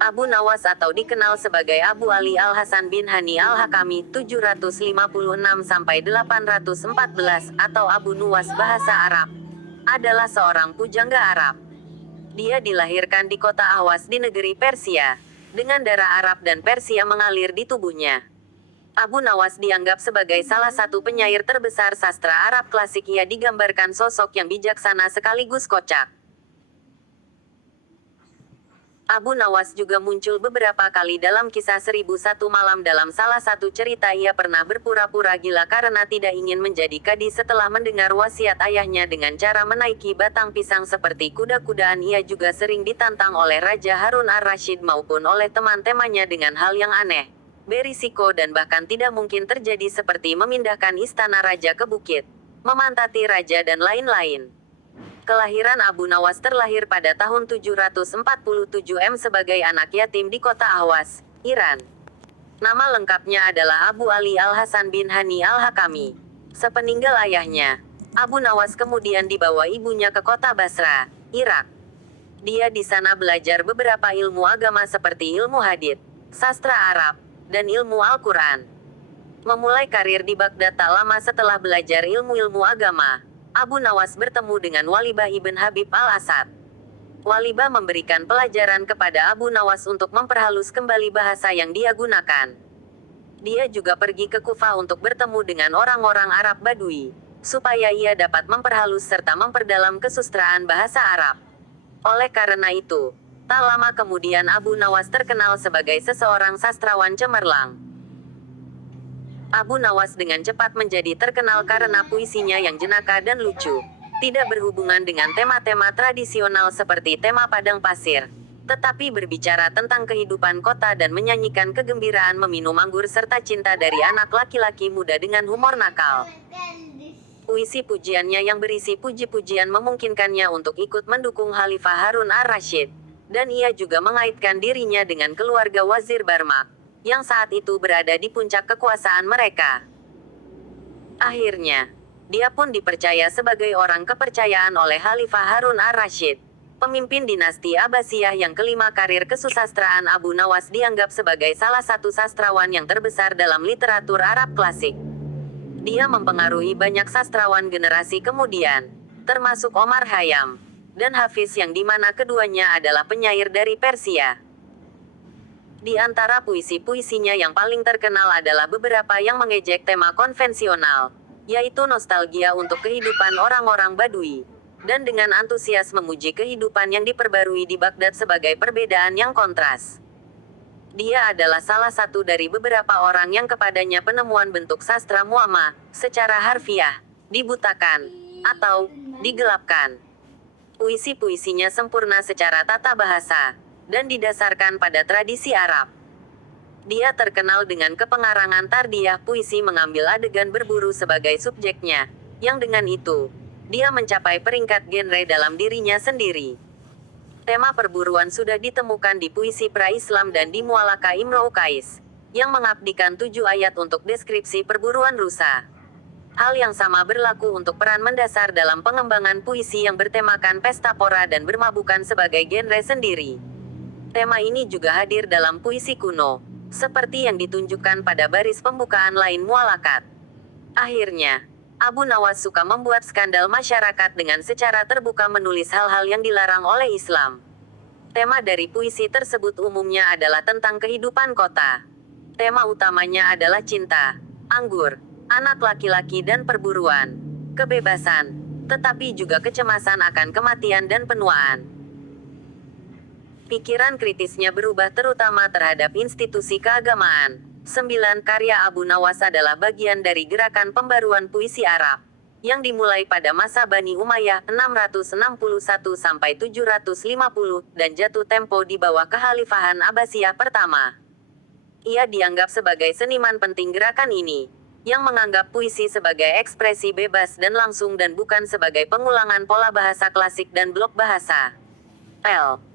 Abu Nawas atau dikenal sebagai Abu Ali Al-Hasan bin Hani Al-Hakami 756-814 atau Abu Nuwas bahasa Arab, adalah seorang pujangga Arab. Dia dilahirkan di kota Ahwas di negeri Persia, dengan darah Arab dan Persia mengalir di tubuhnya. Abu Nawas dianggap sebagai salah satu penyair terbesar sastra Arab klasik. Ia digambarkan sosok yang bijaksana sekaligus kocak. Abu Nawas juga muncul beberapa kali dalam kisah 1001 Malam. Dalam salah satu cerita ia pernah berpura-pura gila karena tidak ingin menjadi kadi setelah mendengar wasiat ayahnya dengan cara menaiki batang pisang seperti kuda-kudaan. Ia juga sering ditantang oleh Raja Harun ar-Rasyid maupun oleh teman-temannya dengan hal yang aneh, berisiko dan bahkan tidak mungkin terjadi seperti memindahkan istana raja ke bukit, memantati raja dan lain-lain. Kelahiran Abu Nawas terlahir pada tahun 747 sebagai anak yatim di kota Ahwas, Iran. Nama lengkapnya adalah Abu Ali Al-Hasan bin Hani Al-Hakami. Sepeninggal ayahnya, Abu Nawas kemudian dibawa ibunya ke kota Basra, Irak. Dia di sana belajar beberapa ilmu agama seperti ilmu hadits, sastra Arab, dan ilmu Al-Quran. Memulai karir di Baghdad tak lama setelah belajar ilmu-ilmu agama, Abu Nawas bertemu dengan Walibah ibn Habib al-Asad. Walibah memberikan pelajaran kepada Abu Nawas untuk memperhalus kembali bahasa yang dia gunakan. Dia juga pergi ke Kufah untuk bertemu dengan orang-orang Arab Badui, supaya ia dapat memperhalus serta memperdalam kesusastraan bahasa Arab. Oleh karena itu, tak lama kemudian Abu Nawas terkenal sebagai seseorang sastrawan cemerlang. Abu Nawas dengan cepat menjadi terkenal karena puisinya yang jenaka dan lucu, tidak berhubungan dengan tema-tema tradisional seperti tema padang pasir, tetapi berbicara tentang kehidupan kota dan menyanyikan kegembiraan meminum anggur serta cinta dari anak laki-laki muda dengan humor nakal. Puisi pujiannya yang berisi puji-pujian memungkinkannya untuk ikut mendukung Khalifah Harun ar-Rasyid, dan ia juga mengaitkan dirinya dengan keluarga Wazir Barmak, yang saat itu berada di puncak kekuasaan mereka. Akhirnya, dia pun dipercaya sebagai orang kepercayaan oleh Khalifah Harun ar-Rasyid, pemimpin dinasti Abbasiyah yang kelima. Karir kesusastraan Abu Nawas dianggap sebagai salah satu sastrawan yang terbesar dalam literatur Arab klasik. Dia mempengaruhi banyak sastrawan generasi kemudian, termasuk Omar Khayyam dan Hafiz yang dimana keduanya adalah penyair dari Persia. Di antara puisi-puisinya yang paling terkenal adalah beberapa yang mengejek tema konvensional, yaitu nostalgia untuk kehidupan orang-orang Badui, dan dengan antusias memuji kehidupan yang diperbarui di Baghdad sebagai perbedaan yang kontras. Dia adalah salah satu dari beberapa orang yang kepadanya penemuan bentuk sastra muamah, secara harfiah, dibutakan, atau digelapkan. Puisi-puisinya sempurna secara tata bahasa, dan didasarkan pada tradisi Arab. Dia terkenal dengan kepengarangan tardiyah, puisi mengambil adegan berburu sebagai subjeknya, yang dengan itu, dia mencapai peringkat genre dalam dirinya sendiri. Tema perburuan sudah ditemukan di puisi pra-Islam dan di Mu'allaqah Imro'u Qais, yang mengabdikan 7 ayat untuk deskripsi perburuan rusa. Hal yang sama berlaku untuk peran mendasar dalam pengembangan puisi yang bertemakan pesta pora dan bermabukan sebagai genre sendiri. Tema ini juga hadir dalam puisi kuno, seperti yang ditunjukkan pada baris pembukaan lain Mu'allaqat. Akhirnya, Abu Nawas suka membuat skandal masyarakat dengan secara terbuka menulis hal-hal yang dilarang oleh Islam. Tema dari puisi tersebut umumnya adalah tentang kehidupan kota. Tema utamanya adalah cinta, anggur, anak laki-laki dan perburuan, kebebasan, tetapi juga kecemasan akan kematian dan penuaan. Pikiran kritisnya berubah terutama terhadap institusi keagamaan. 9 karya Abu Nawas adalah bagian dari gerakan pembaruan puisi Arab, yang dimulai pada masa Bani Umayyah 661-750 dan jatuh tempo di bawah kekhalifahan Abbasiyah pertama. Ia dianggap sebagai seniman penting gerakan ini, yang menganggap puisi sebagai ekspresi bebas dan langsung dan bukan sebagai pengulangan pola bahasa klasik dan blok bahasa. L.